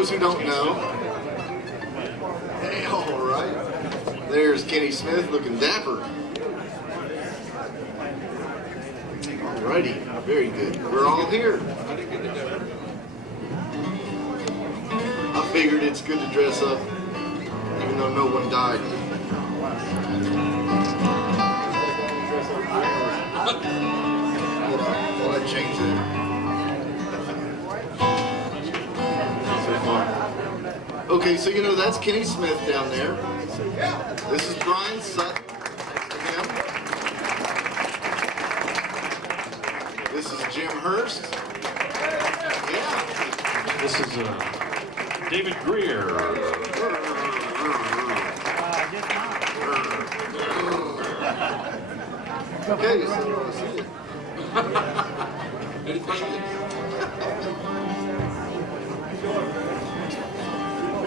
those who don't know, hey, all right, there's Kenny Smith looking dapper. Alrighty, very good. We're all here. I figured it's good to dress up, even though no one died. Well, I changed that. Okay, so you know that's Kenny Smith down there. This is Bryan Sutton next to him. This is Jim Hurst. Yeah. This is David Grier. Okay, so Any questions?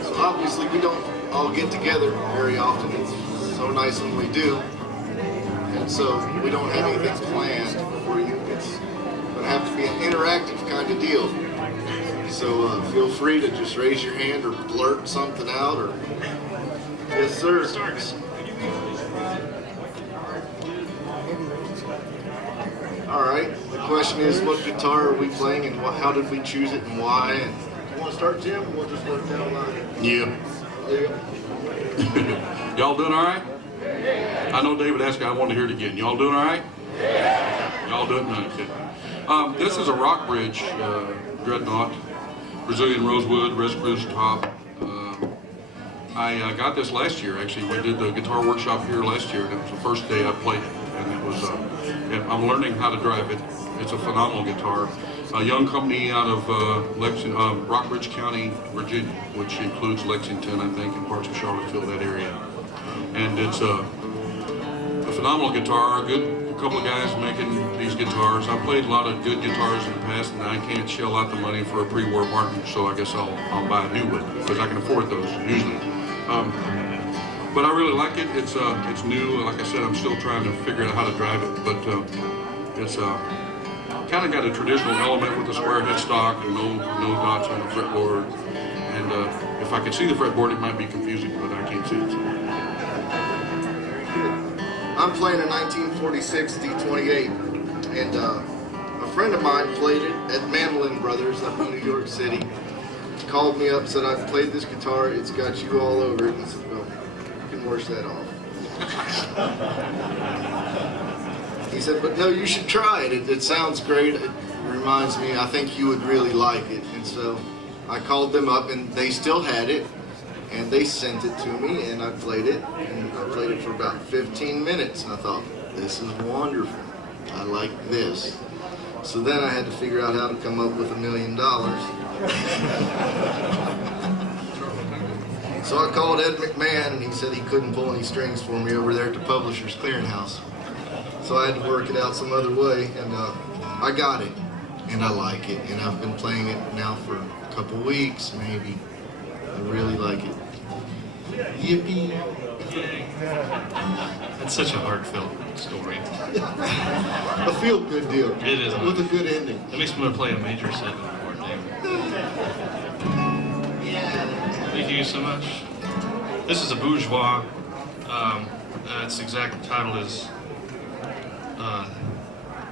So obviously we don't all get together very often. It's so nice when we do. And so we don't have anything planned for you. It's going to have to be an interactive kind of deal. So feel free to just raise your hand or blurt something out. Or yes, sir. All right. The question is, what guitar are we playing, and how did we choose it, and why? And you want to start, Jim? We'll just work down the line. Yeah. Y'all doing all right? I know David asked me, I wanted to hear it again. Y'all doing all right? Y'all doing all right? This is a rock bridge dreadnought, Brazilian rosewood, red spruce top. I got this last year, actually. We did the guitar workshop here last year, and it was the first day I played it. And it was, I'm learning how to drive it. It's a phenomenal guitar. A young company out of Rockbridge County, Virginia, which includes Lexington, I think, and parts of Charlottesville, that area. And it's a phenomenal guitar. A couple of guys making these guitars. I played a lot of good guitars in the past, and I can't shell out the money for a pre-war Martin, so I guess I'll buy a new one because I can afford those usually. But I really like it. It's new. Like I said, I'm still trying to figure out how to drive it, but it's kind of got a traditional element with the square headstock and no dots on the fretboard. And if I could see the fretboard, it might be confusing, but I can't see it. So. I'm playing a 1946 D28, and a friend of mine played it at Mandolin Brothers up in New York City. Called me up, said, I've played this guitar, it's got you all over it. And I said, well, you can wash that off. He said, but no, you should try it. It sounds great. It reminds me, I think you would really like it. And so I called them up, and they still had it, and they sent it to me, and I played it. And I played it for about 15 minutes, and I thought, this is wonderful. I like this. So then I had to figure out how to come up with $1 million. So I called Ed McMahon, and he said he couldn't pull any strings for me over there at the Publishers Clearinghouse. So I had to work it out some other way, and I got it, and I like it, and I've been playing it now for a couple weeks, maybe. I really like it. Yippee! It's such a heartfelt story. A feel-good deal. It is. With a good ending. It makes me want to play a major 7 chord, David. Thank you so much. This is a bourgeois. Its exact title is The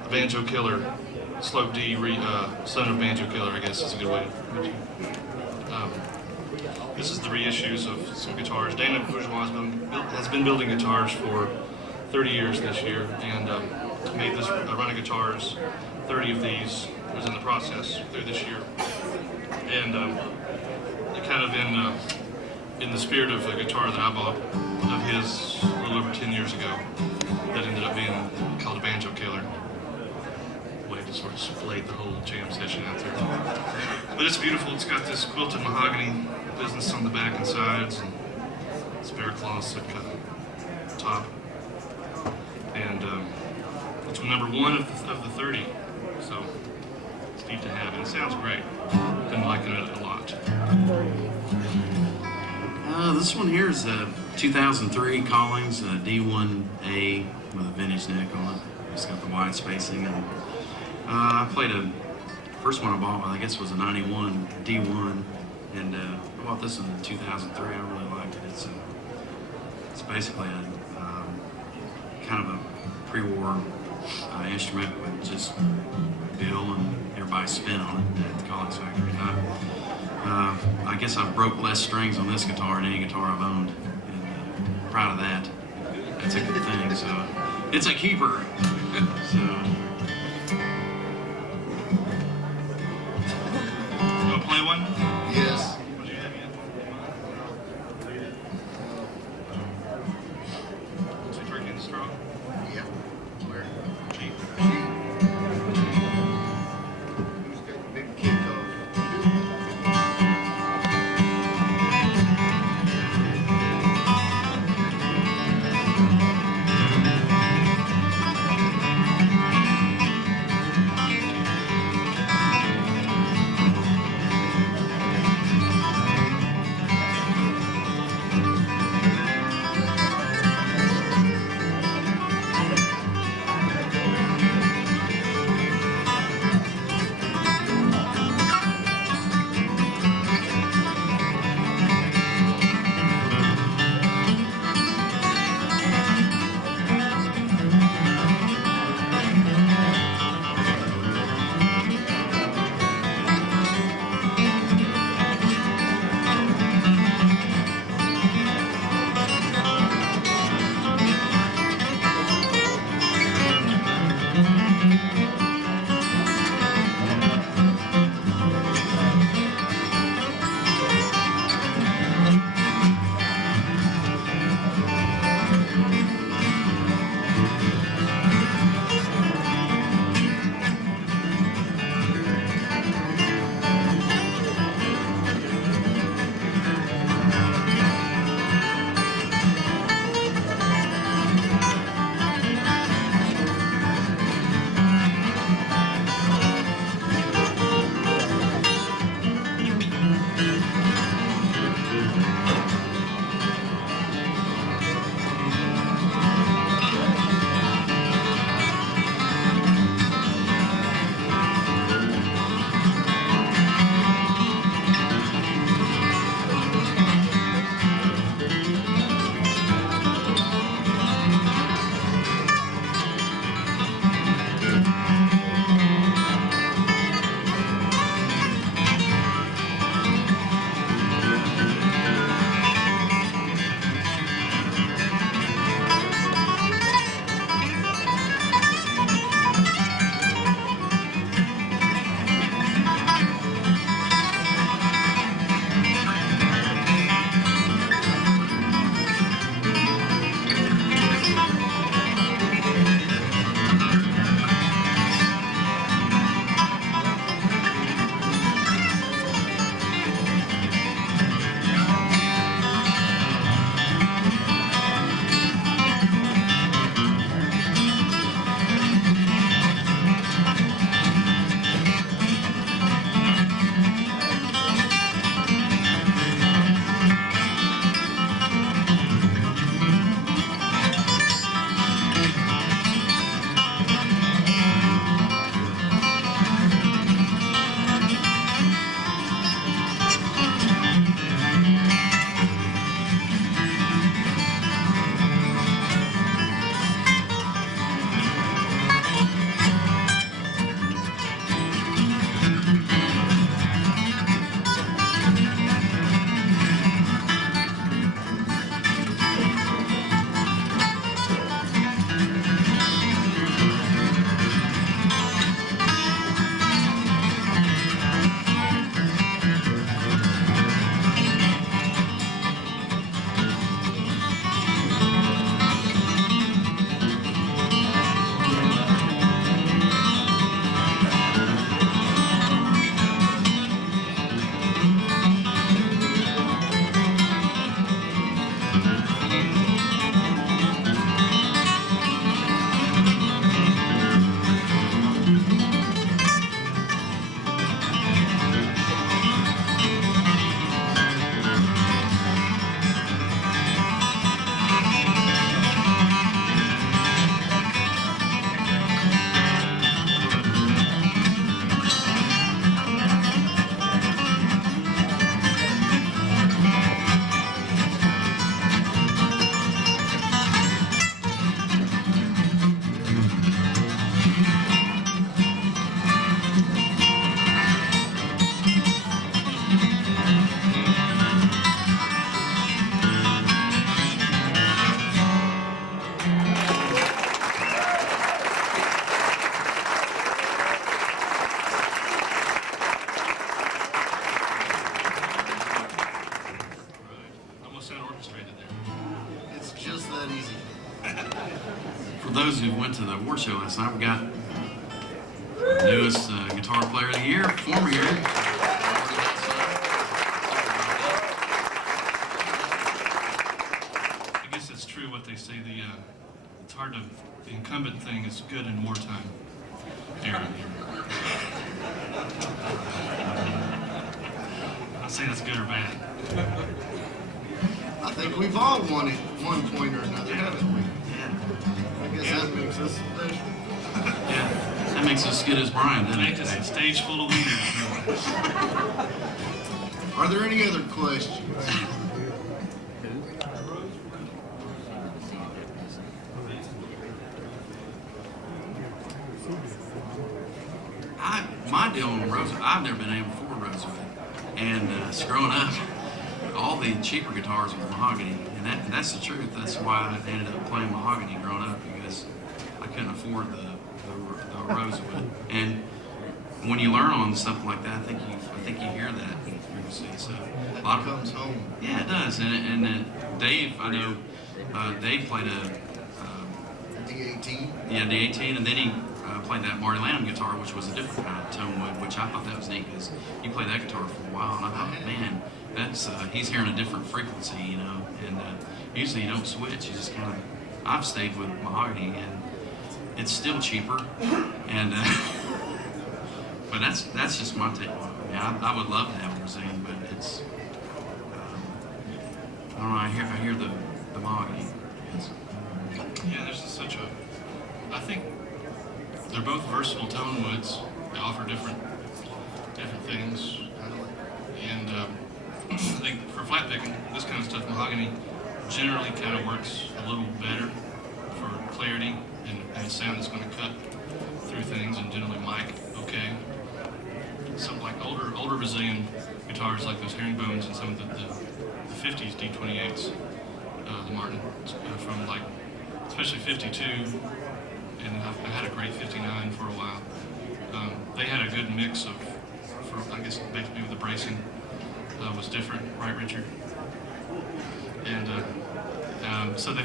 Banjo Killer, Slope D, Son of Banjo Killer, I guess is a good way to put it. This is the reissues of some guitars. Dana Bourgeois has been building guitars for 30 years this year, and made this run of guitars, 30 of these, was in the process through this year. And kind of in the spirit of a guitar that I bought of his a little over 10 years ago, that ended up being called a Banjo Killer. Way to sort of splayed the whole jam session out there. But it's beautiful. It's got this quilted mahogany business on the back and sides, and spare cloths that cut top. And it's number 1 of the 30, so it's neat to have, and it sounds great. Been liking it a lot. This one here is a 2003 Collings D1A with a vintage neck on it. It's got the wide spacing, and I played first one I bought, I guess was a 91 D1, And I bought this one in 2003. I really liked it. It's basically a kind of a pre-war instrument with just Bill and everybody's spin on it at the Collins Factory. I guess I broke less strings on this guitar than any guitar I've owned, and proud of that. That's a good thing. So it's a keeper. So. You want to play one? Yes. What do you have yet? Two turkey and straw? Yeah. Where? Cheap. Who's got the big kickoff? those who went to the award show last night, we got the newest guitar player of the year, former year. I guess it's true what they say. It's hard to. The incumbent thing is good in wartime. Aaron. I'll say that's good or bad. I think we've all won it one point or another, haven't we? I guess that makes us special. Yeah, that makes us as good as Bryan, doesn't it? Makes us a stage full of leaders. Are there any other questions? My deal on Rosewood, I've never been able to afford Rosewood. And growing up, all the cheaper guitars were mahogany. And that's the truth. That's why I ended up playing mahogany growing up, because I couldn't afford the Rosewood. And when you learn on something like that, I think you hear that. So a lot of Comes home. Yeah, it does. And Dave, I know, Dave played a D18. yeah, D18, and then he played that Marty Lanham guitar, which was a different kind of tone wood, which I thought that was neat, because you played that guitar for a while, and I thought, man, that's he's hearing a different frequency, you know. And usually you don't switch; you just kind of. I've stayed with mahogany, and it's still cheaper, and but that's just my take on it. I mean, I would love to have a Brazilian, but it's I don't know. I hear the mahogany. Yeah, there's such a. I think they're both versatile tone woods. They offer different things, and I think for flat picking, this kind of stuff, mahogany generally kind of works a little better for clarity and sound that's going to cut through things, and generally mic okay. Something like older Brazilian guitars, like those herringbones and some of the 50s D28s, the Martin from like especially 52, and I had a great 59 for a while. They had a good mix of, I guess basically the bracing was different, right, Richard? And so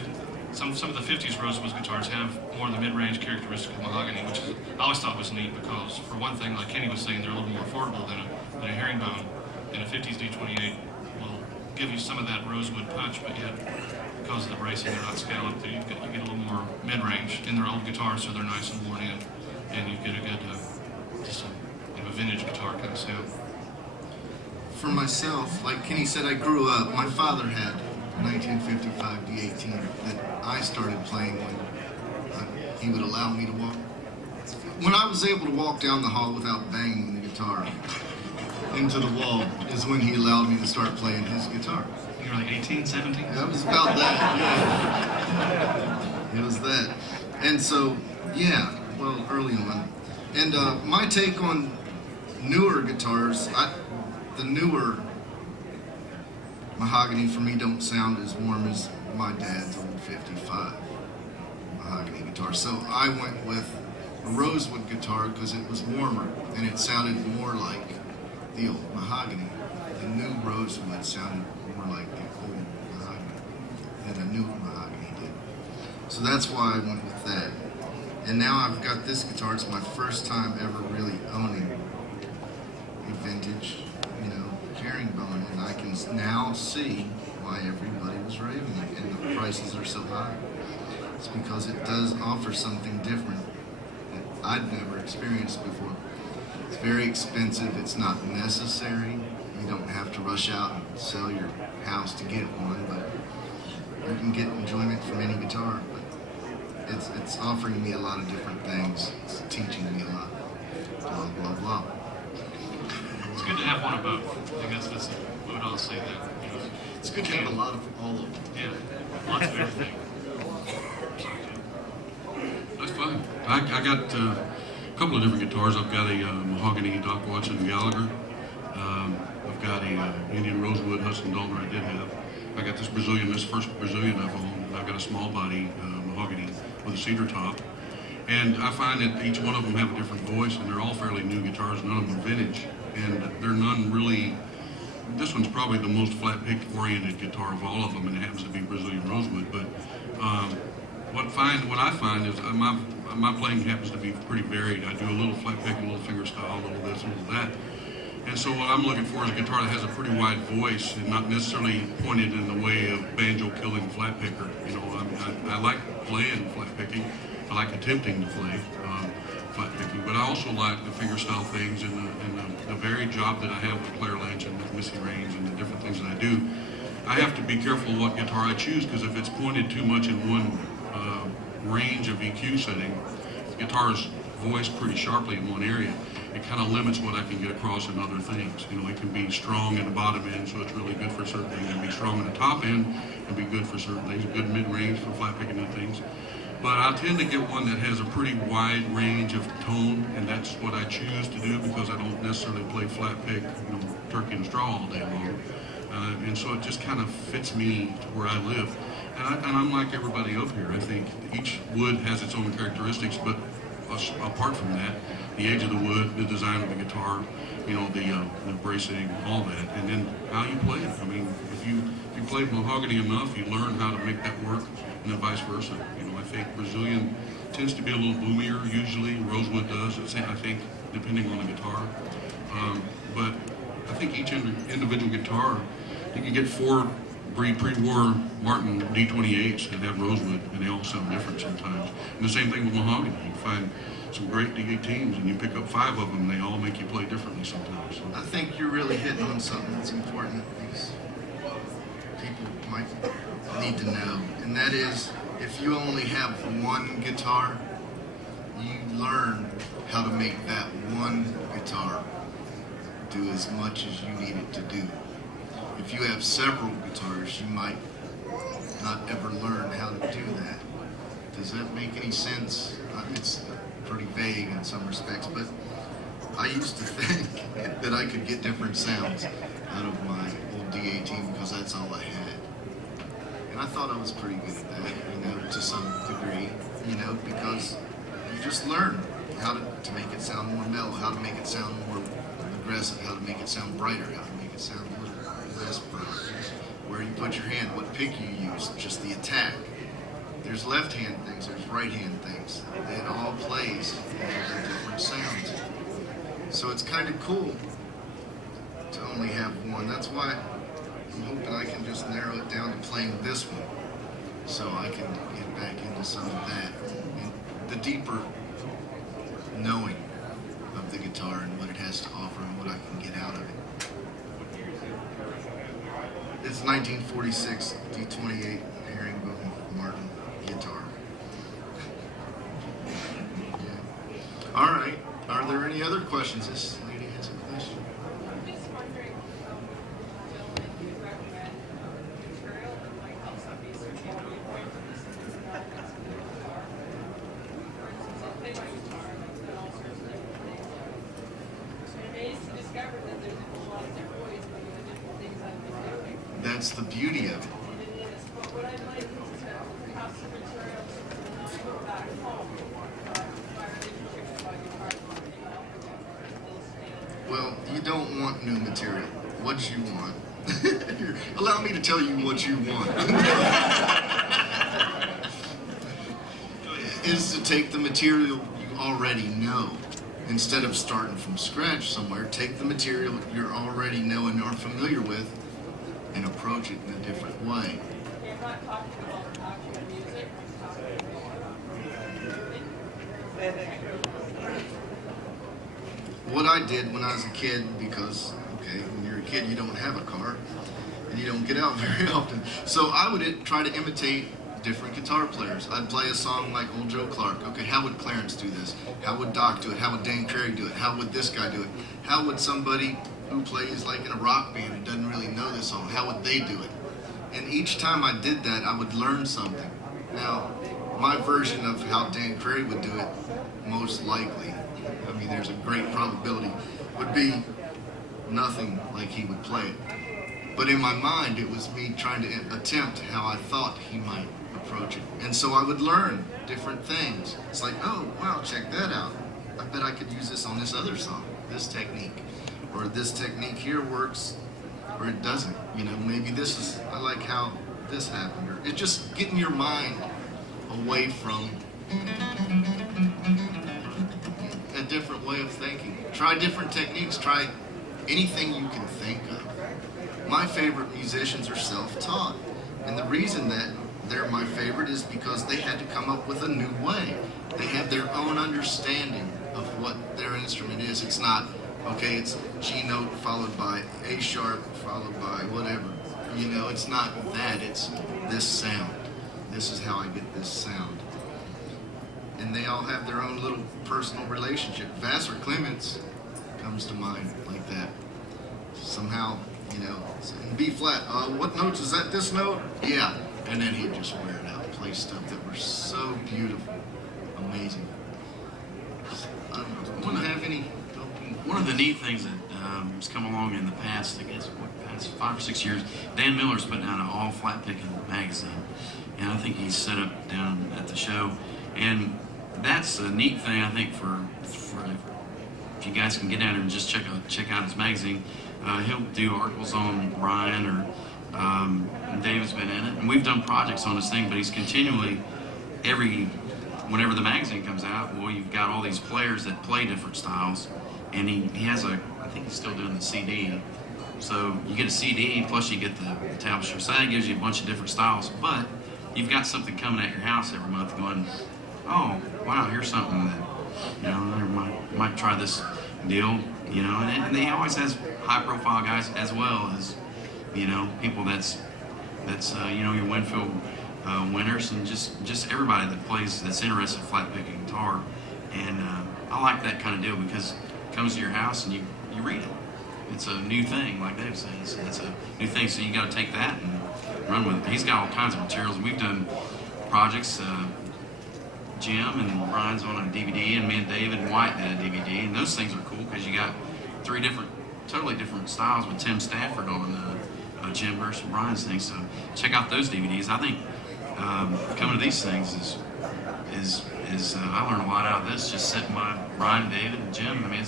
some of the 50s Rosewood guitars have more of the mid-range characteristic of mahogany, which I always thought was neat, because for one thing, like Kenny was saying, they're a little more affordable than a herringbone, and a 50s D28 will give you some of that rosewood punch, but yet because of the bracing, they're not scalloped. You get a little more mid-range, and they're old guitars, so they're nice and worn in, and you get a good, just a vintage guitar kind of sound. For myself, like Kenny said, I grew up. My father had a 1955 D18 that I started playing when he would allow me to walk. When I was able to walk down the hall without banging the guitar into the wall is when he allowed me to start playing his guitar. You were like 18, 17? That was about that, yeah. It was that. And so, yeah, well, early on. And my take on newer guitars, the newer mahogany for me don't sound as warm as my dad's old 55 mahogany guitar. So I went with a rosewood guitar because it was warmer and it sounded more like the old mahogany. The new rosewood sounded more like the old mahogany than the new mahogany did. So that's why I went with that. And now I've got this guitar. It's my first time ever really owning a vintage, herringbone, and I can now see why everybody was raving it and the prices are so high. It's because it does offer something different that I'd never experienced before. It's very expensive. It's not necessary. You don't have to rush out and sell your house to get one, but you can get enjoyment from any guitar. But it's offering me a lot of different things. It's teaching me a lot. Blah, blah, blah. It's good to have one of both. I guess we would all say that. It's good to have a lot of all of them. Yeah, lots of everything. That's fine. I got a couple of different guitars. I've got a mahogany Doc Watson Gallagher. I've got a Indian Rosewood Hudson Dalton I did have. I got this first Brazilian I've owned. I've got a small body mahogany with a cedar top. And I find that each one of them have a different voice, and they're all fairly new guitars. None of them are vintage, and they're none really. This one's probably the most flat pick oriented guitar of all of them, and it happens to be Brazilian Rosewood. But what I find is my playing happens to be pretty varied. I do a little flat pick, a little finger style, a little this, a little that. And so what I'm looking for is a guitar that has a pretty wide voice and not necessarily pointed in the way of banjo killing flat picker. You know, I like playing flat picking. I like attempting to play flat picking, but I also like the finger style things and the varied job that I have with Claire Lynch and with Missy Raines and the different things that I do. I have to be careful what guitar I choose, because if it's pointed too much in one range of EQ setting, the guitar's voiced pretty sharply in one area. It kind of limits what I can get across in other things. You know, it can be strong in the bottom end, so it's really good for certain things. It can be strong in the top end and be good for certain things. Good mid-range for flat picking and things. But I tend to get one that has a pretty wide range of tone, and that's what I choose to do, because I don't necessarily play flat pick, you know, turkey and straw all day long. And so it just kind of fits me to where I live. And I'm like everybody up here. I think each wood has its own characteristics, but apart from that, the age of the wood, the design of the guitar, you know, the bracing, all that, and then how you play it. I mean, if you play mahogany enough, you learn how to make that work, and then vice versa. You know, I think Brazilian tends to be a little boomier usually. Rosewood does, I think, depending on the guitar. But I think each individual guitar, you can get 4 pre-war Martin D28s that have rosewood, and they all sound different sometimes. And the same thing with mahogany. You find some great D18s, and you pick up 5 of them, they all make you play differently sometimes. So. I think you're really hitting on something that's important, because people might need to know, and that is, if you only have one guitar, you learn how to make that one guitar do as much as you need it to do. If you have several guitars, you might not ever learn how to do that. Does that make any sense? It's pretty vague in some respects, but I used to think that I could get different sounds out of my old D18 because that's all I had. And I thought I was pretty good at that, you know, to some degree, you know, because you just learn how to make it sound more mellow, how to make it sound more aggressive, how to make it sound brighter, how to make it sound a little less bright. Where you put your hand, what pick you use, just the attack. There's left-hand things, there's right-hand things. It all plays in different sounds. So it's kind of cool to only have one. That's why I'm hoping I can just narrow it down to playing this one, so I can get back into some of that. And the deeper knowing of the guitar and what it has to offer and what I can get out of it. It's 1946 D28 herringbone Martin guitar. Yeah. All right. Are there any other questions? This lady has a question. I'm just wondering, do you recommend material and like help somebody search out the point for this guitar? For instance, I play my guitar and I've done all sorts of different things. So I'm amazed to discover that there's a lot of different ways to do the different things I've been doing. That's the beauty of it. But what I'd like is to have some materials when I go back home, my relationship with my guitar. Well, you don't want new material. What you want. Allow me to tell you what you want. Is to take the material you already know. Instead of starting from scratch somewhere, take the material you already know and are familiar with and approach it in a different way. I'm not talking about the actual music, I'm talking about What I did when I was a kid, because, okay, when you're a kid, you don't have a car, and you don't get out very often. So I would try to imitate different guitar players. I'd play a song like Old Joe Clark. Okay, how would Clarence do this? How would Doc do it? How would Dan Craig do it? How would this guy do it? How would somebody who plays like in a rock band and doesn't really know this song, how would they do it? And each time I did that, I would learn something. Now, my version of how Dan Craig would do it, most likely, I mean, there's a great probability, would be nothing like he would play it. But in my mind, it was me trying to attempt how I thought he might approach it. And so I would learn different things. It's like, oh, wow, check that out. I bet I could use this on this other song, this technique. Or this technique here works, or it doesn't. You know, maybe this is, I like how this happened. Or it's just getting your mind away from a different way of thinking. Try different techniques. Try anything you can think of. My favorite musicians are self-taught. And the reason that they're my favorite is because they had to come up with a new way. They have their own understanding of what their instrument is. It's not, okay, it's G note followed by A sharp followed by whatever. You know, it's not that, it's this sound. This is how I get this sound. And they all have their own little personal relationship. Vassar Clements comes to mind like that. Somehow, you know, in B flat, what notes is that, this note? Yeah. And then he'd just wear it out, play stuff that were so beautiful, amazing. I don't have any. One of the neat things that has come along in the past, I guess, past 5 or 6 years, Dan Miller's putting out an all Flatpicking magazine, and I think he's set up down at the show, and that's a neat thing, I think, for if you guys can get down there and just check out his magazine. He'll do articles on Bryan or David's been in it, and we've done projects on this thing, but he's continually, whenever the magazine comes out, well, you've got all these players that play different styles, and he has I think he's still doing the CD, so you get a CD, plus you get the tablature, so that gives you a bunch of different styles, but you've got something coming at your house every month going, oh, wow, here's something that, you know, I might try this deal, you know, and he always has high-profile guys as well as, you know, people that's you know, your Winfield winners and just everybody that plays, that's interested in flat-picking guitar. And I like that kind of deal because it comes to your house and you read it. It's a new thing, like Dave says. It's a new thing, so you got to take that and run with it. He's got all kinds of materials. We've done projects. Jim and Brian's on a DVD, and me and David and White did a DVD, and those things are cool because you got 3 totally different styles with Tim Stafford on Jim Hurst and Brian's thing. So check out those DVDs. I think coming to these things is I learned a lot out of this, just sitting by Brian, David, and Jim. I mean,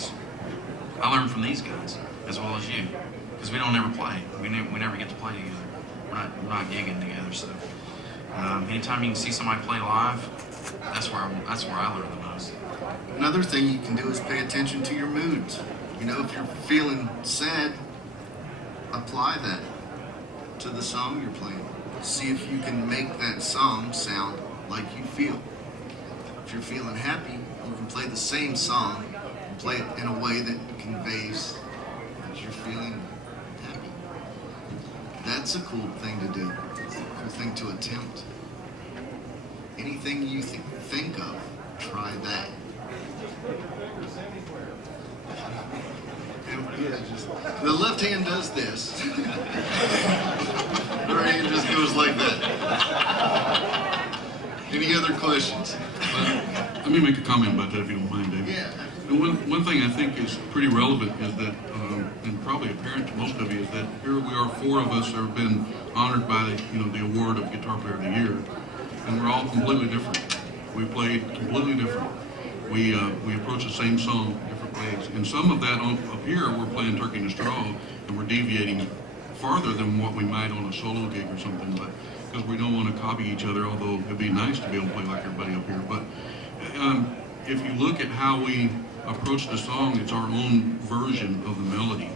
I learned from these guys as well as you, because we don't ever play. We never get to play together. We're not gigging together. So anytime you can see somebody play live, that's where I learn the most. Another thing you can do is pay attention to your moods. You know, if you're feeling sad, apply that to the song you're playing. See if you can make that song sound like you feel. If you're feeling happy, you can play the same song and play it in a way that conveys that you're feeling happy. That's a cool thing to do. It's a cool thing to attempt. Anything you think of, try that. The left hand does this. The right hand just goes like that. Any other questions? Let me make a comment about that if you don't mind, David. Yeah. And one thing I think is pretty relevant is that, and probably apparent to most of you, is that here we are, 4 of us have been honored by, you know, the award of Guitar Player of the Year, and we're all completely different. We played completely different. We approach the same song different ways, and some of that up here we're playing Turkey in a Straw, and we're deviating farther than what we might on a solo gig or something, but because we don't want to copy each other. Although it'd be nice to be able to play like everybody up here, but if you look at how we approach the song, it's our own version of the melody.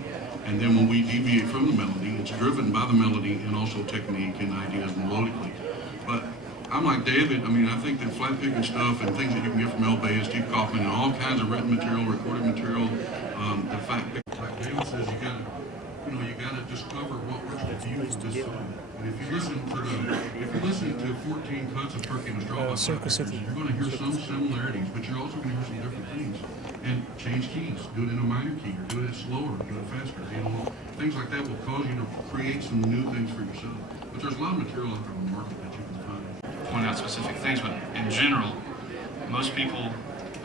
And then when we deviate from the melody, it's driven by the melody and also technique and ideas melodically. But I'm like David. I mean, I think that flat picking stuff and things that you can get from Elbay and Steve Kaufman and all kinds of written material, recorded material, the fact that, like David says, you gotta discover what works with you for this song. And if you listen to 14 cuts of Turkey in a Straw, you're going to hear some similarities, but you're also going to hear some different things. And change keys, do it in a minor key, or do it slower, do it faster. You know, things like that will cause you to create some new things for yourself. But there's a lot of material out there on the market that you can find. Point out specific things, but in general, most people,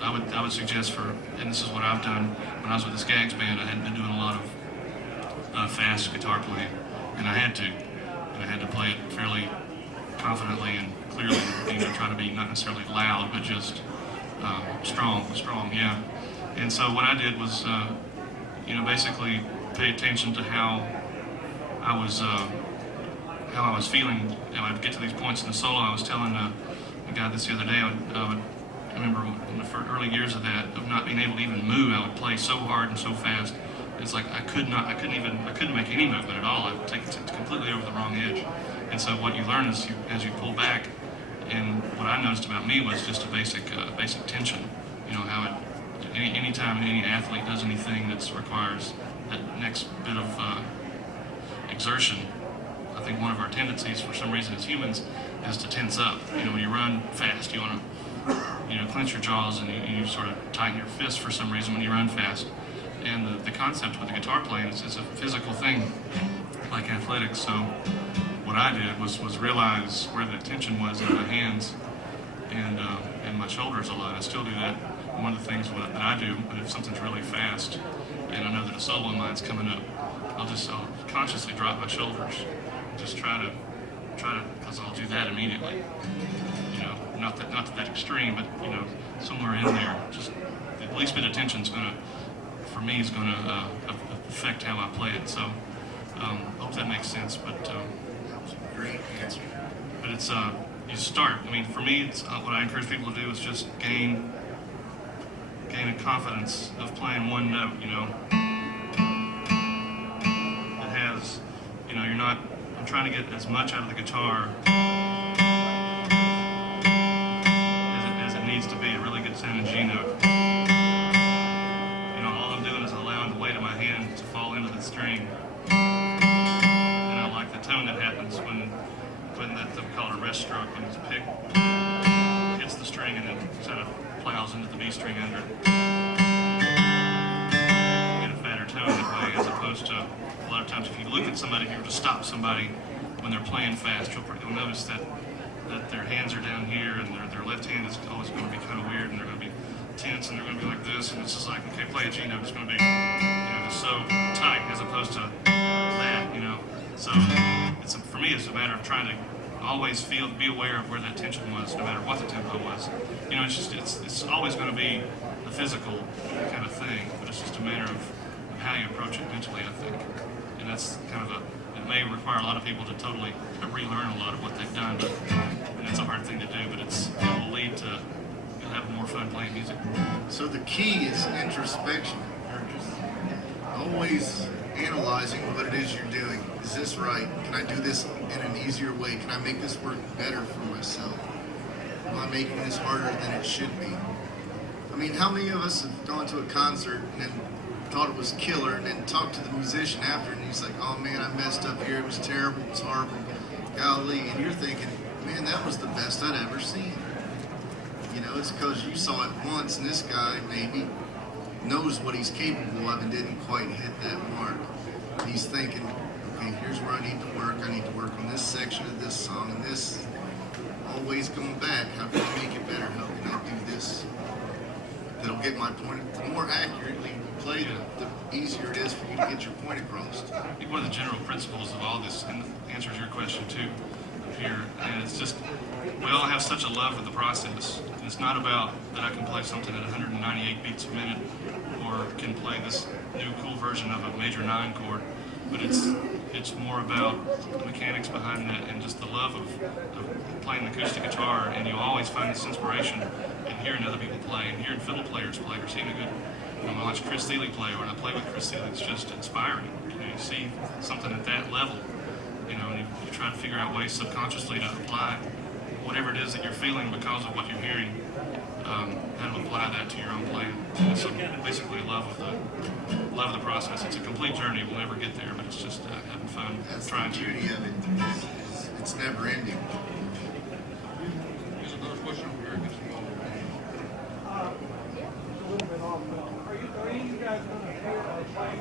I would suggest and this is what I've done when I was with the Skaggs band. I had been doing a lot of fast guitar playing, and I had to play it fairly confidently and clearly, you know, try to be not necessarily loud, but just strong, yeah. And so what I did was, you know, basically pay attention to how I was feeling. You know, I'd get to these points in the solo. I was telling got this the other day. I remember in the early years of that, of not being able to even move. I would play so hard and so fast. It's like I couldn't make any movement at all. I would take it completely over the wrong edge. And so what you learn is as you pull back. And what I noticed about me was just a basic tension. You know how anytime any athlete does anything that requires that next bit of exertion, I think one of our tendencies for some reason as humans is to tense up. You know, when you run fast, you want to, clench your jaws and you sort of tighten your fists for some reason when you run fast. And the concept with the guitar playing is a physical thing, like athletics. So what I did was realize where the tension was in my hands and my shoulders a lot. I still do that. One of the things that I do, but if something's really fast and I know that a solo of mine's coming up, I'll consciously drop my shoulders. Just try to, because I'll do that immediately. You know, not that extreme, but somewhere in there, just the least bit of tension's gonna affect how I play it. So, hope that makes sense. But Great answer. But it's you start. I mean, for me, it's what I encourage people to do is just gain a confidence of playing one note. It has, you're not. I'm trying to get as much out of the guitar as it needs to be. A really good sounding G note. All I'm doing is allowing the weight of my hand to fall into the string. And I like the tone that happens when that we call it a rest stroke, when it's pick hits the string and then kind of plows into the B string under it. You get a fatter tone that way, as opposed to a lot of times if you look at somebody, if you were to stop somebody when they're playing fast, you'll notice that their hands are down here and their left hand is always going to be kind of weird and they're going to be tense and they're going to be like this, and it's just like, okay, play a G note, it's going to be just so tight, as opposed to that. So for me, it's a matter of trying to always be aware of where that tension was, no matter what the tempo was. It's always going to be a physical kind of thing, but it's just a matter of how you approach it mentally, I think. And that's kind of it may require a lot of people to totally relearn a lot of what they've done, and it's a hard thing to do, but it will lead to having more fun playing music. So the key is introspection. Always analyzing what it is you're doing. Is this right? Can I do this in an easier way? Can I make this work better for myself? Am I making this harder than it should be? I mean, how many of us have gone to a concert and then thought it was killer and then talked to the musician after and he's like, oh man, I messed up here. It was terrible. It was horrible. Golly. And you're thinking, man, that was the best I'd ever seen. It's because you saw it once and this guy maybe knows what he's capable of and didn't quite hit that mark. He's thinking, okay, here's where I need to work. I need to work on this section of this song and this. Always going back. How can I make it better? How can I do this? That'll get my point. The more accurately you play, the easier it is for you to get your point across. I think one of the general principles of all this, and answers your question too, here, and it's just, we all have such a love of the process. It's not about that I can play something at 198 beats a minute or can play this new cool version of a major 9 chord, but it's more about the mechanics behind that and just the love of playing the acoustic guitar. And you always find this inspiration in hearing other people play and hearing fiddle players play or seeing a good, when I watch Chris Thiele play or when I play with Chris Thiele, it's just inspiring. You see something at that level, and you try to figure out ways subconsciously to apply whatever it is that you're feeling because of what you're hearing, how to apply that to your own playing. And so basically love of the process. It's a complete journey. We'll never get there, but it's just having fun. That's trying the beauty of it. It's never ending. There's another question over here against the wall. Are you guys going to play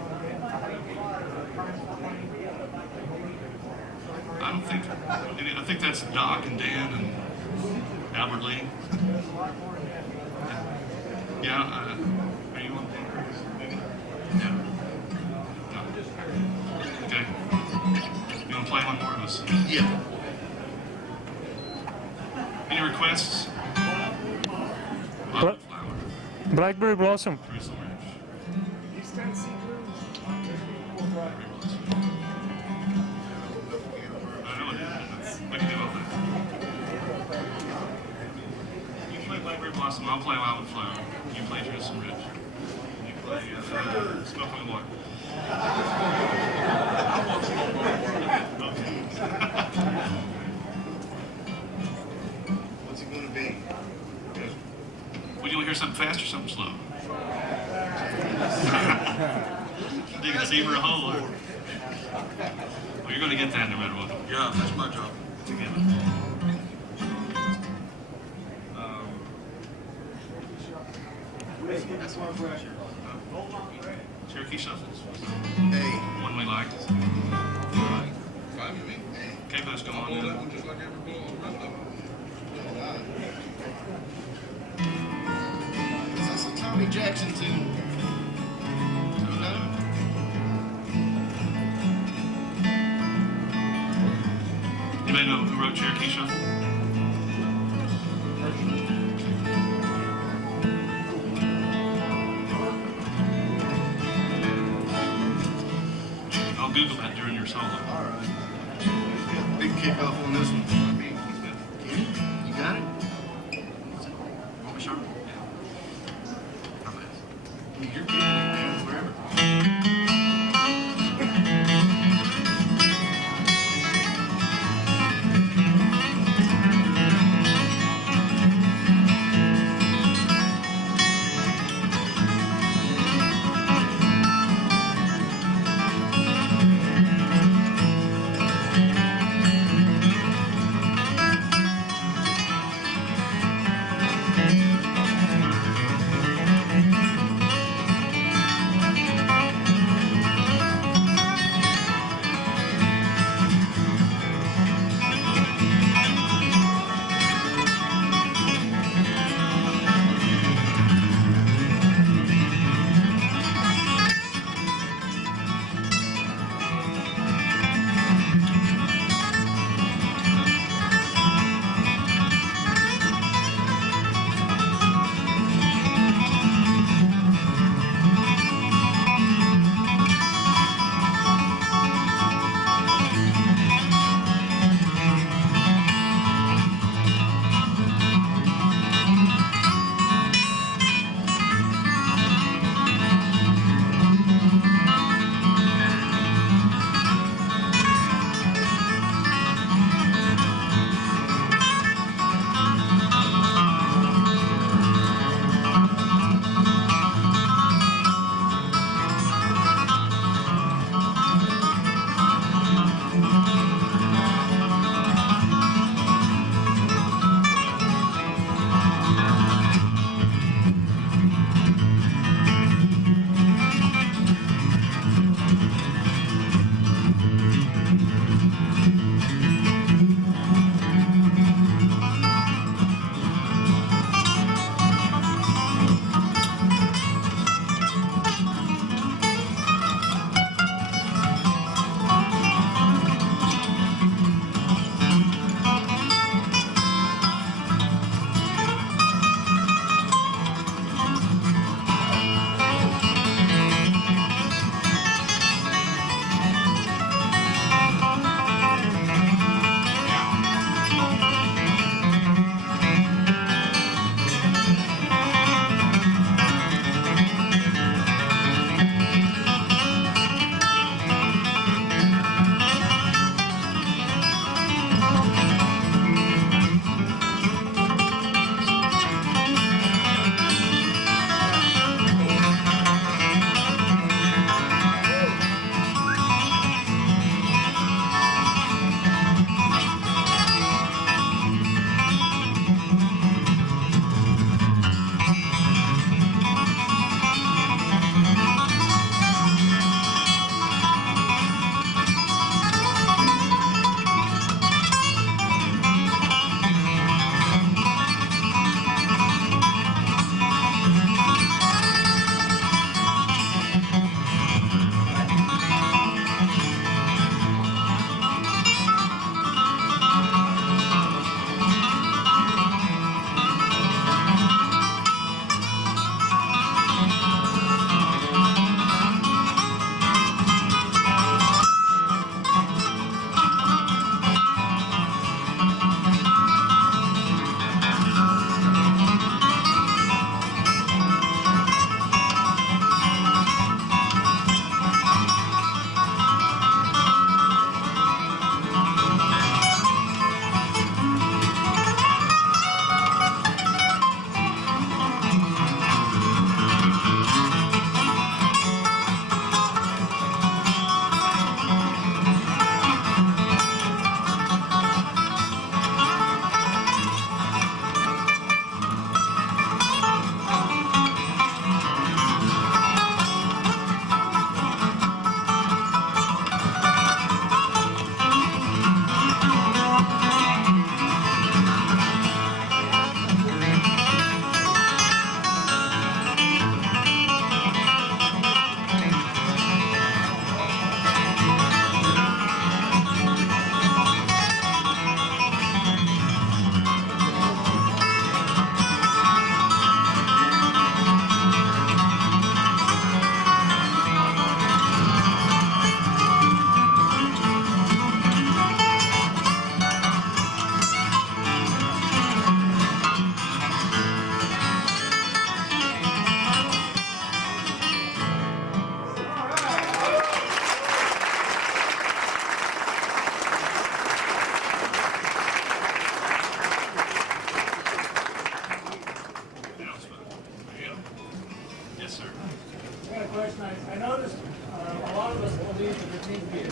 I think that's Doc and Dan and Albert Lee. Yeah, are you on? Yeah. No. Okay. You want to play one more of us? Yeah. Any requests? Bla- Blackberry Blossom. Crystal Ranch. East Tennessee I know it is. We can do all that. Awesome. I'll play Wild and Flow. You play Tristan Ridge. You play Smoking Water. What's it gonna be? Would you want to hear something fast or something slow? Digging a deeper hole. Well, you're going to get that no matter what. Yeah, that's my job. Together. Cherokee Shuffles. Hey. One we liked. Fine with me. Capo's going I'll on blow that now. one just like every blow on the rest of them. Is this a Tommy Jackson tune? Do you know? Anybody know who wrote Cherokee Shuffle? I'll Google that during your solo. All right. Big kickoff on this one. You got it? Want me sharp? You're getting it, man, forever.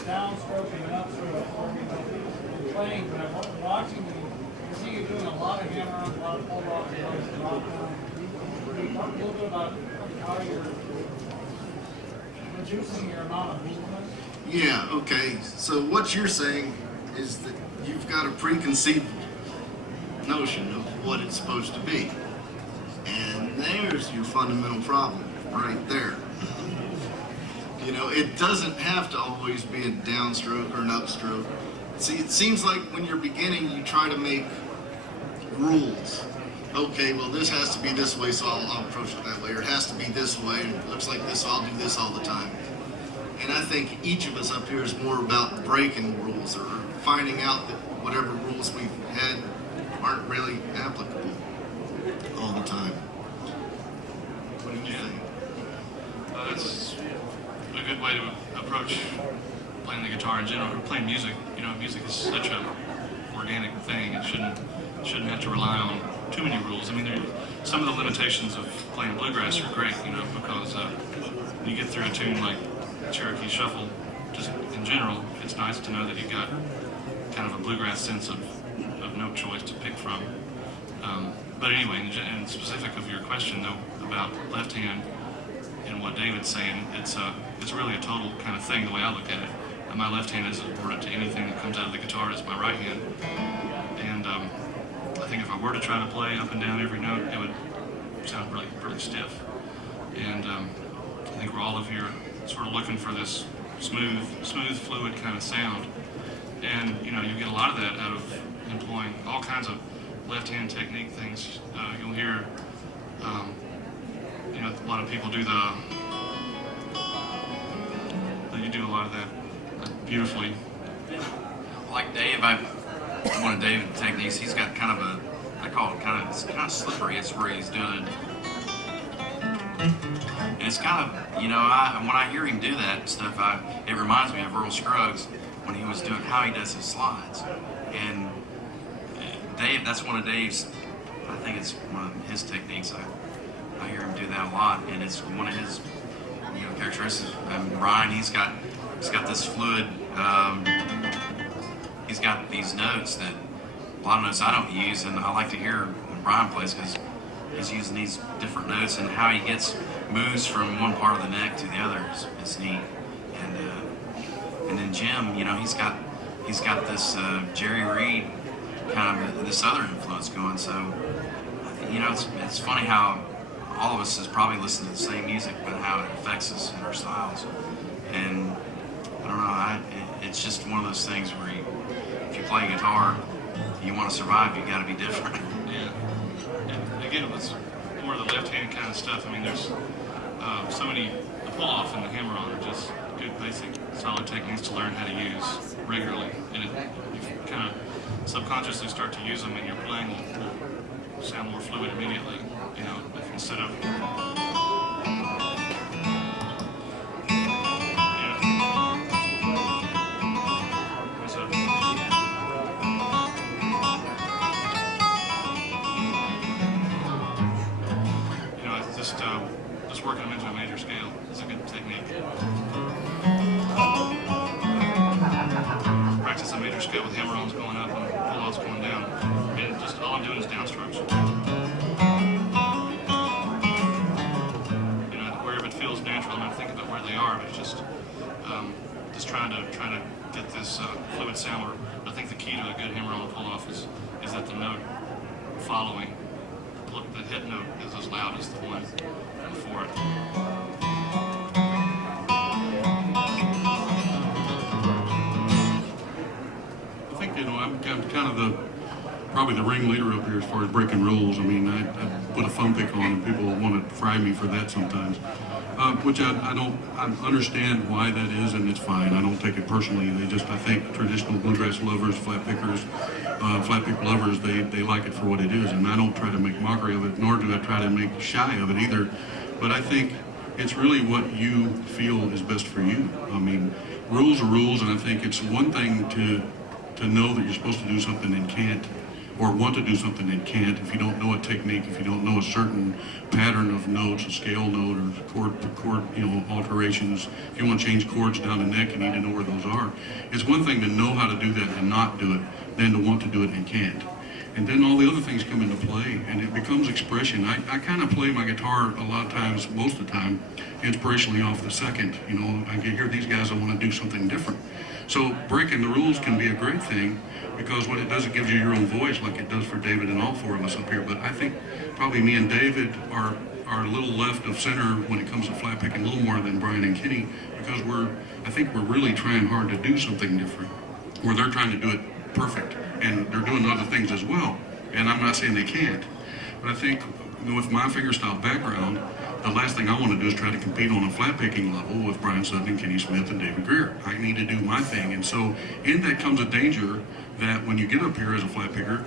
downstroke and an upstroke, playing, but I'm watching you. I see you doing a lot of hammer-ons, a lot of pull-offs, a lot of drop-downs. Can you talk a little bit about how you're reducing your amount of movement? Yeah, okay. So what you're saying is that you've got a preconceived notion of what it's supposed to be. And there's your fundamental problem right there. You know, it doesn't have to always be a downstroke or an upstroke. See, it seems like when you're beginning, you try to make rules. Okay, well, this has to be this way, so I'll approach it that way. Or it has to be this way, and it looks like this, so I'll do this all the time. And I think each of us up here is more about breaking rules or finding out that whatever rules we've had aren't really applicable all the time. What do you think? That's a good way to approach playing the guitar in general, or playing music. You know, music is such a organic thing. It shouldn't have to rely on too many rules. I mean, some of the limitations of playing bluegrass are great, you know, because when you get through a tune like Cherokee Shuffle, just in general, it's nice to know that you got kind of a bluegrass sense of note choice to pick from. But anyway, in specific of your question though about left hand and what David's saying, it's really a total kind of thing the way I look at it. My left hand is as important to anything that comes out of the guitar as my right hand. And I think if I were to try to play up and down every note, it would sound really stiff. And I think we're all of here sort of looking for this smooth, fluid kind of sound. And you know, you get a lot of that out of employing all kinds of left-hand technique things. You'll hear, you know, a lot of people do you do a lot of that beautifully. Like Dave, one of David's techniques, he's got kind of I call it kind of slippery. It's where he's doing it. And it's kind of, you know, when I hear him do that stuff, it reminds me of Earl Scruggs when he was doing how he does his slides. And Dave, that's one of Dave's, I think it's one of his techniques. I hear him do that a lot, and it's one of his, you know, characteristics. Bryan, he's got this fluid, he's got these notes that a lot of notes I don't use, and I like to hear when Bryan plays because he's using these different notes, and how he moves from one part of the neck to the other is neat. And then Jim, you know, he's got this Jerry Reed kind of this other influence going. So, you know, it's funny how all of us is probably listening to the same music, but how it affects us in our styles. And I don't know, it's just one of those things where if you play guitar, you want to survive, you got to be different. Yeah. And again, it was more of the left-hand kind of stuff. I mean, there's so many, the pull-off and the hammer-on are just good, basic, solid techniques to learn how to use regularly. And you kind of subconsciously start to use them, and your playing will sound more fluid immediately. You know, if instead of just working them into a major scale is a good technique. Practice a major scale with hammer-ons going up and pull-offs going down. And just all I'm doing is downstrokes. You know, wherever it feels natural, I'm not thinking about where they are, but it's just trying to get this fluid sound. I think the key to a good hammer-on pull-off is that the note following, the hit note is as loud as the one before it. I think, you know, I'm kind of probably the ringleader up here as far as breaking rules. I mean, I put a thumb pick on and people want to fry me for that sometimes, which I understand why that is, and it's fine. I don't take it personally. I think traditional bluegrass lovers, flatpick lovers, they like it for what it is, and I don't try to make mockery of it, nor do I try to make shy of it either. But I think it's really what you feel is best for you. I mean, rules are rules, and I think it's one thing to know that you're supposed to do something and can't, or want to do something and can't, if you don't know a technique, if you don't know a certain pattern of notes, a scale note or chord alterations, if you want to change chords down the neck, you need to know where those are. It's one thing to know how to do that and not do it, than to want to do it and can't. And then all the other things come into play, and it becomes expression. I kind of play my guitar a lot of times, most of the time, inspirationally off the second. I get here, these guys, I want to do something different. So breaking the rules can be a great thing, because what it does, it gives you your own voice, like it does for David and all four of us up here. But I think probably me and David are a little left of center when it comes to flat picking, a little more than Bryan and Kenny, because I think we're really trying hard to do something different, where they're trying to do it perfect, and they're doing other things as well. And I'm not saying they can't, but I think with my fingerstyle background, the last thing I want to do is try to compete on a flat picking level with Bryan Sutton and Kenny Smith and David Grier. I need to do my thing, and so in that comes a danger that when you get up here as a flat picker,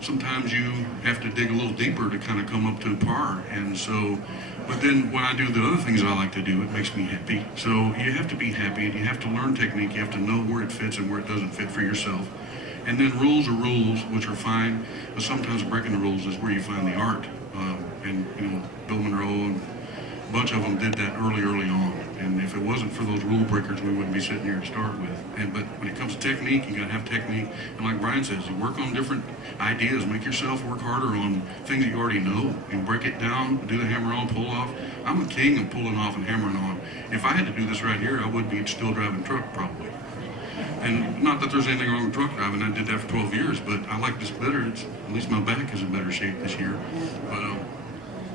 sometimes you have to dig a little deeper to kind of come up to par. And so, but then when I do the other things I like to do, it makes me happy. So you have to be happy, and you have to learn technique. You have to know where it fits and where it doesn't fit for yourself. And then rules are rules, which are fine, but sometimes breaking the rules is where you find the art. Bill Monroe and a bunch of them did that early on. And if it wasn't for those rule breakers, we wouldn't be sitting here to start with. But when it comes to technique, you gotta have technique. And like Bryan says, you work on different ideas, make yourself work harder on things that you already know, and break it down, do the hammer on, pull off. I'm a king of pulling off and hammering on. If I had to do this right here, I would be still driving truck probably. And not that there's anything wrong with truck driving, I did that for 12 years, but I like this better. At least my back is in better shape this year. But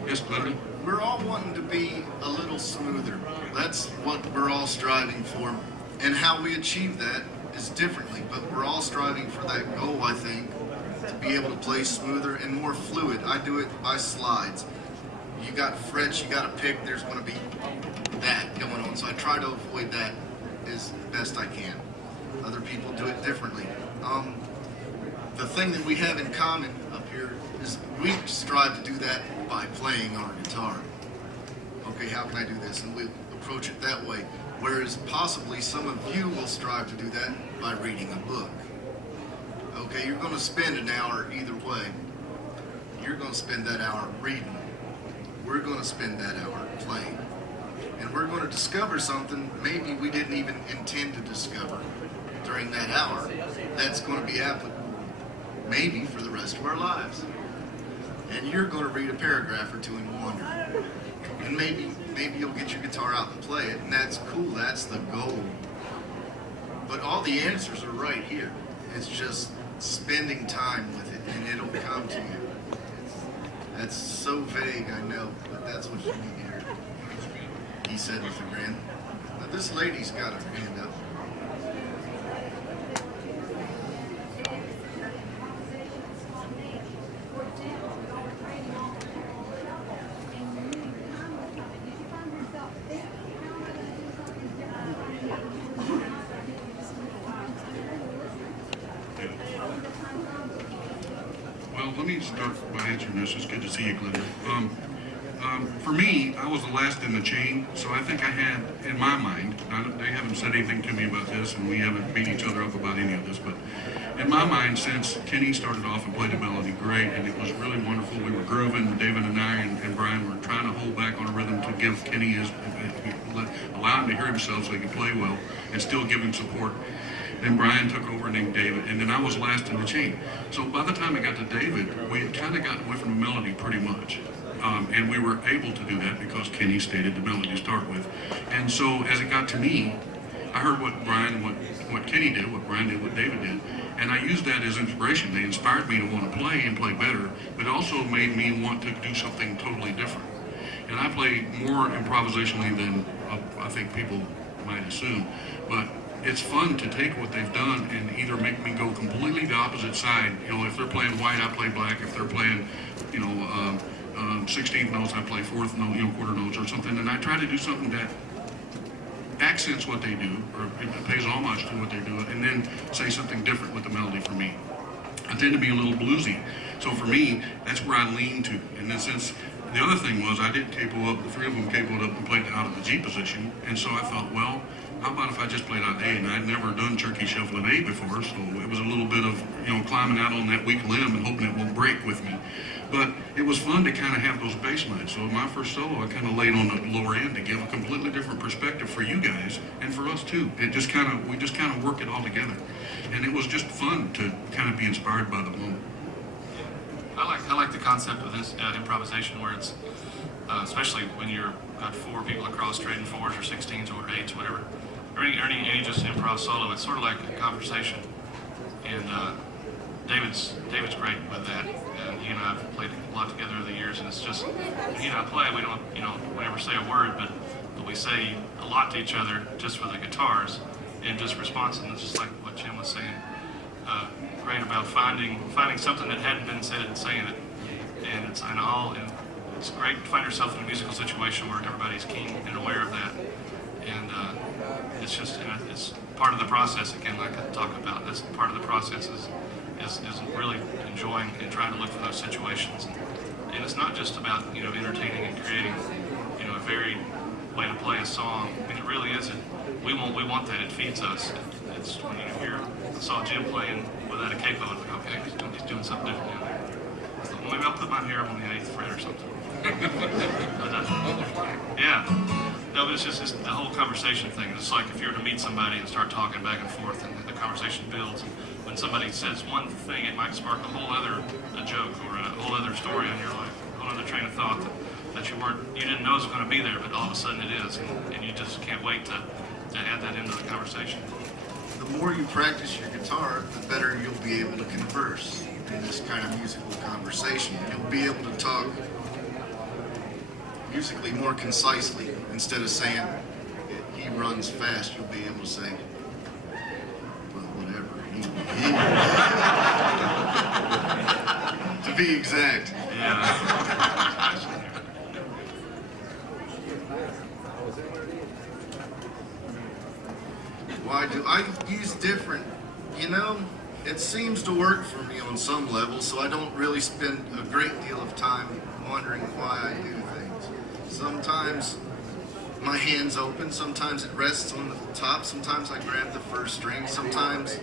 yes, Glenda? We're all wanting to be a little smoother. That's what we're all striving for. And how we achieve that is differently, but we're all striving for that goal, I think, to be able to play smoother and more fluid. I do it by slides. You got frets, you got to pick, there's going to be that going on. So I try to avoid that as best I can. Other people do it differently. The thing that we have in common up here is we strive to do that by playing our guitar. Okay, how can I do this? And we approach it that way. Whereas possibly some of you will strive to do that by reading a book. Okay, you're going to spend an hour either way. You're going to spend that hour reading. We're going to spend that hour playing. And we're going to discover something maybe we didn't even intend to discover during that hour that's going to be applicable maybe for the rest of our lives. And you're going to read a paragraph or two and wonder. And maybe you'll get your guitar out and play it, and that's cool, that's the goal. But all the answers are right here. It's just spending time with it, and it'll come to you. That's so vague, I know, but that's what you need to hear. He said with a grin. Now this lady's got her hand up. Well, let me start by answering this. It's good to see you, Glenda. For me, I was the last in the chain, so I think I had, in my mind, they haven't said anything to me about this, and we haven't beat each other up about any of this, but in my mind, since Kenny started off and played the melody great, and it was really wonderful, we were grooving, David and I and Bryan were trying to hold back on a rhythm to give Kenny allow him to hear himself so he could play well, and still give him support. Then Bryan took over and named David, and then I was last in the chain. So by the time I got to David, we had kind of gotten away from the melody pretty much. And we were able to do that because Kenny stated the melody to start with. And so as it got to me, I heard what Bryan, what Kenny did, what Bryan did, what David did, and I used that as inspiration. They inspired me to want to play and play better, but also made me want to do something totally different. And I play more improvisationally than I think people might assume, but it's fun to take what they've done and either make me go completely the opposite side. If they're playing white, I play black. If they're playing, 16th notes, I play fourth note, quarter notes or something. And I try to do something that accents what they do, or it pays homage to what they do, and then say something different with the melody for me. I tend to be a little bluesy. So for me, that's where I lean to. And then since the other thing was I didn't capo up, the three of them capoed up and played out of the G position. And so I thought, well, how about if I just played on A? And I'd never done turkey shuffling A before, so it was a little bit of, climbing out on that weak limb and hoping it won't break with me. But it was fun to kind of have those bass lines. So my first solo, I kind of laid on the lower end to give a completely different perspective for you guys and for us too. We just kind of work it all together. And it was just fun to kind of be inspired by the moment. I like the concept of this improvisation where it's, especially when you're got 4 people across trading 4s or 16s or 8s, whatever, or any just improv solo. It's sort of like a conversation, and David's great with that. And he and I have played a lot together over the years, and it's just when he and I play, we don't we never say a word, but we say a lot to each other just with the guitars and just responses. And it's just like what Jim was saying. Great about finding something that hadn't been said and saying it, and it's great to find yourself in a musical situation where everybody's keen and aware of that, and it's part of the process. Again, like I talked about, that's part of the process is really enjoying and trying to look for those situations, and it's not just about entertaining and creating a varied way to play a song. I mean, it really isn't. We want that. It feeds us. It's when you hear. I saw Jim playing without a capo, and like, okay, he's doing something different now. So maybe I'll put my hair up on the 8th fret or something. Yeah. No, but it's the whole conversation thing. It's like if you were to meet somebody and start talking back and forth, and the conversation builds. And when somebody says one thing, it might spark a whole other joke or a whole other story in your life, a whole other train of thought that you didn't know was going to be there, but all of a sudden it is, and you just can't wait to add that into the conversation. The more you practice your guitar, the better you'll be able to converse in this kind of musical conversation. You'll be able to talk musically more concisely. Instead of saying he runs fast, you'll be able to say, well, whatever. To be exact. Yeah. Why do I use different? It seems to work for me on some level, so I don't really spend a great deal of time wondering why I do things. Sometimes my hand's open, sometimes it rests on the top, sometimes I grab the first string, sometimes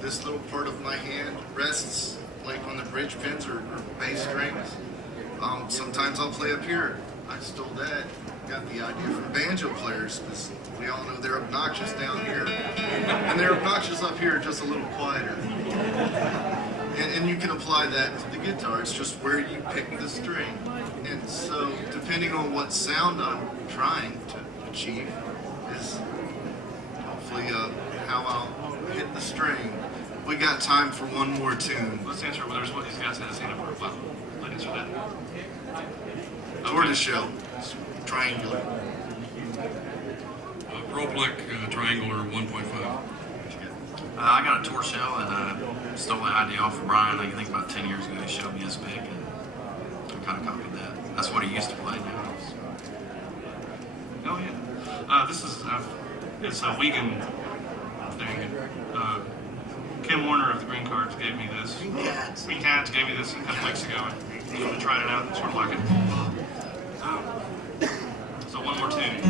this little part of my hand rests like on the bridge pins or bass strings. Sometimes I'll play up here. I stole that, got the idea from banjo players, because we all know they're obnoxious down here, and they're obnoxious up here just a little quieter. And you can apply that to the guitar. It's just where you pick the string. And so, depending on what sound I'm trying to achieve, is hopefully how I'll hit the string. We got time for one more tune. Let's answer whether what these guys had his hand up for a while. Let's answer that. Tortoise shell, triangular. Proplec triangular 1.5. I got a tour shell and stole the idea off of Bryan. I think about 10 years ago he showed me his pick, and I kind of copied that. That's what he used to play now. Oh yeah. This is it's a Wiegand thing. Kim Warner of the Green Cards gave me this. Green Cats gave me this a couple weeks ago, and I tried it out and sort of like it. So one more tune.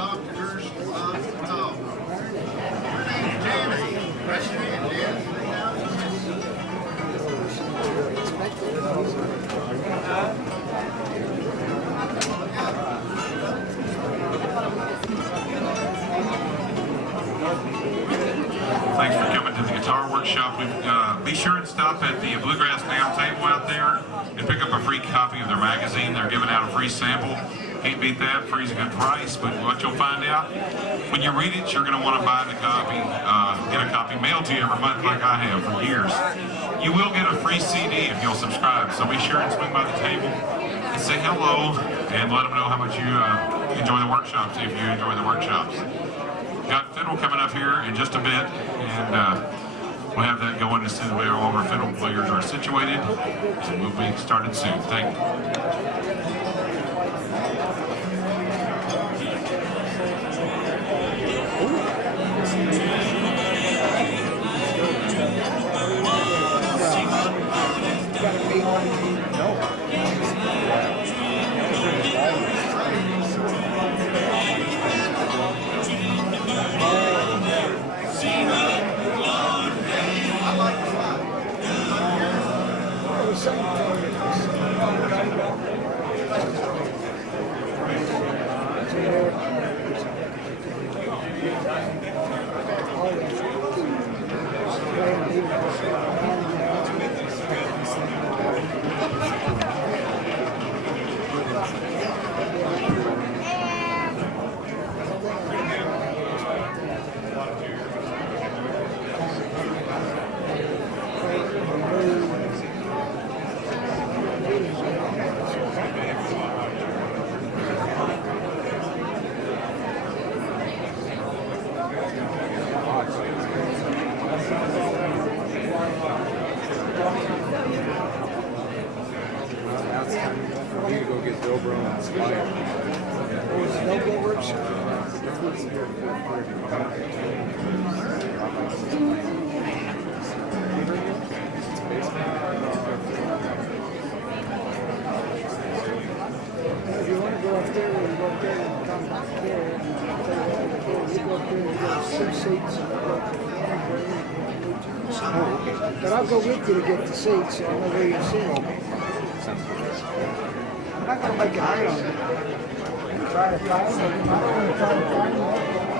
talk to Hurst, love to talk. Her name's Janet. Raise your hand, Janet. Thanks for coming to the guitar workshop. Be sure and stop at the Bluegrass Down table out there and pick up a free copy of their magazine. They're giving out a free sample. Can't beat that. Free's a good price. But what you'll find out, when you read it, you're going to want to buy the copy, get a copy mailed to you every month like I have for years. You will get a free CD if you'll subscribe. So be sure and swing by the table and say hello and let them know how much you enjoy the workshops, if you enjoy the workshops. Got fiddle coming up here in just a bit, and we'll have that going as soon as all of our fiddle players are situated, and we'll be started soon. Thank you. But I'll go with you to get the seats, so I know where you're sitting. I'm not going to make it hard on you. Try to find them. I don't want to try to find them.